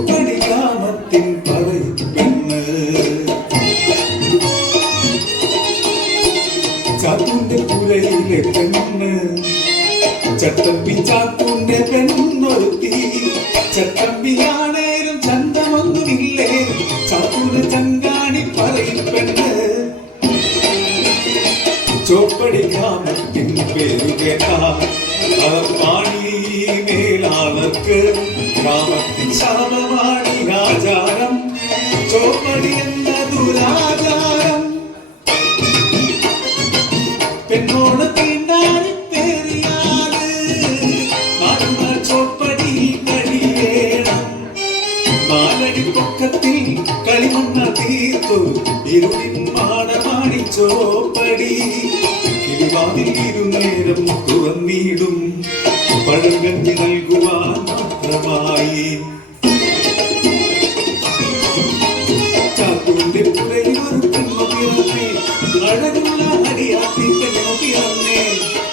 ചോപ്പടി ഗ്രാമത്തിൻ പറയും പെണ്ണ് ചാത്തൂന്റെ പുരയിലെ പെണ്ണ് ചട്ടമ്പി ചാത്തൂന്റെ പെണ്ണൊരുത്തി ചട്ടമ്പിയാണേലും ചന്തമൊന്നുമില്ലേ ചാത്തൂര് ചങ്കാണി പറയും പെണ്ണ് ചോപ്പടി ഗ്രാമത്തിൻ പേരു കേട്ടാ അവർ പാണി മേലാളർക്ക് ഗ്രാമത്തിൻ ശാപമാണി ആചാരം ചോപ്പടി എന്ന ദുരാചാരം പെണ്ണോട് തീണ്ടാരി പേരിയാല് നാടുന്ന ചോപ്പടി കഴിയേണം നാലടി പൊക്കത്തിൽ കളിമണ്ണ തീർത്തു ഇരുളിൻ മാടമാണി ചോപ്പടി കിളിവാതിൽ ഇരുന്നേരം തുറന്നിടും പഴങ്കഞ്ഞി നൽകുവാൻ മാത്രമായി ചാത്തൂന്റെ പുറയിൽ ഒരു പെണ്ണു പിറന്നേ അഴകുള്ള അടിയാത്തി പെണ്ണു പിറന്നേ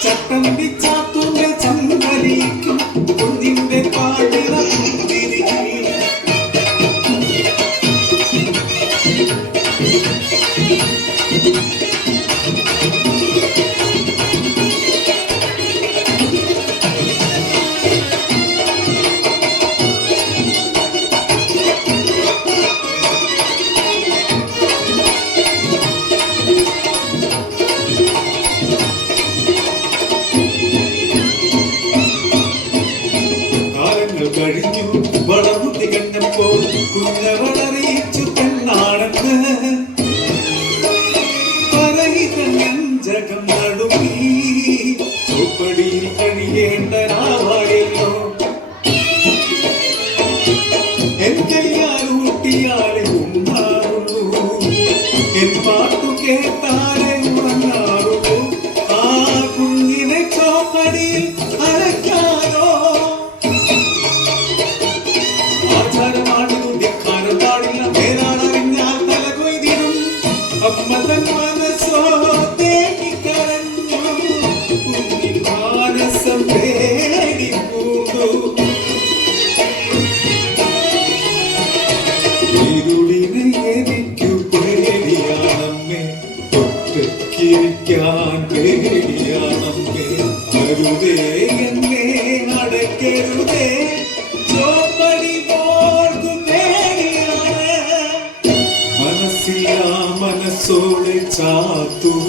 ചട്ടമ്പി ചാത്തൂന്റെ ചങ്കലിക്കും കുഞ്ഞിന്റെ പാടിറങ്ങിരിക്കും കഴിഞ്ഞു വളർന്നു തികഞ്ഞപ്പോൾ കുഞ്ഞവളറിയിച്ചു പെണ്ണാണെന്ന് പറയിതം നടുങ്ങി ചോപ്പടിയിൽ കഴിയേണ്ട നാവായല്ലോ എന്തെയ്യാലൂട്ടിയാലെ ഉണ്ണാറുള്ളൂ എൻ പാട്ടു കേട്ടാലെ ഉറങ്ങാറുള്ളൂ ആ കുഞ്ഞിനെ ചോപ്പടിയിൽ അരക്കാനോ അമ്മതൻ മനസ്സോ തേടിക്കരഞ്ഞു കുഞ്ഞിൻ മാനസം പേടിപ്പൂണ്ടു ഇരുളിനെ എനിക്കു പേടിയാണമ്മേ ഒറ്റയ്ക്കിരിക്കാൻ പേടിയാണമ്മേ അരുതേ എന്നെ അടയ്ക്കരുതേ ചോപ്പടി പോർക്കു പേടിയാണ് മനസ്സിലാ മനസ്സോടെ ചാത്തും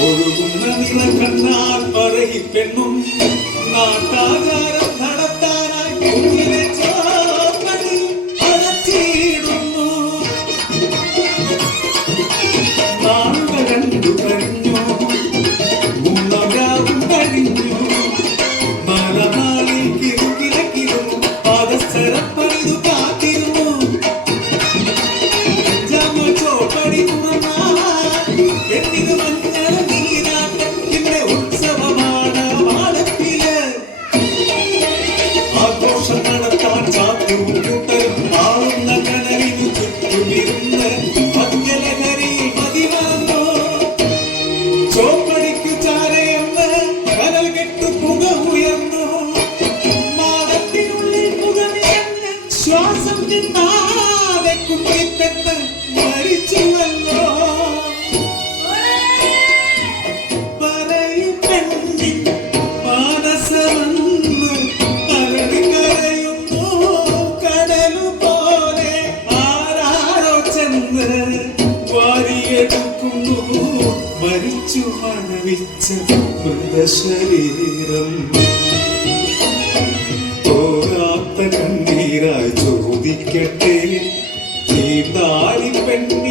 ഒഴുകുന്ന നില കണ്ണാൽ പറയി പെണ്ണും നാട്ടാചാരം നടത്താനായി കുഞ്ഞിനെ ചോപ്പടി അടച്ചിടുന്നു നാളുകൾ രണ്ടു കഴിഞ്ഞു മൂന്നാം രാവും കഴിഞ്ഞു മലനാളിൽ കിറുകിലക്കിലും പാദസ്ഥലം പണിതു കാത്തിരുന്നു ചോപ്പടി പെണ്ണിന് മഞ്ഞൾ നീരാട്ടം ഇവിടെ ഉത്സവമാണ് മാടത്തില് ആഘോഷം നടത്താൻ ചാത്തൂർ കൂട്ടരും ആളുന്ന കനലിനു ചുറ്റുമിരുന്ന് മഞ്ഞലകരിയിൽ മതിമറന്നു ചോപ്പടിക്കു ചാരയെന്ന് കനൽ കെട്ടു പുക ഉയർന്നു മാടത്തിനുള്ളിൽ പുകമിഴന്ന് ശ്വാസം തിന്നാതെ കുട്ടിപ്പെട്ട് മരിച്ചുവല്ലോ പറയും പെണ്ണിൻ മാനസമെന്ന് അരളിക്കരയുന്നു കടലുപോലെ ആരാരോ ചെന്ന് വാരിയെടുക്കുന്നു മരിച്ചു മണവിച്ച മൃതശരീരം തോരാത്ത കണ്ണീരായി ചോദിക്കട്ടെ ഈ താലി പെണ്ണ്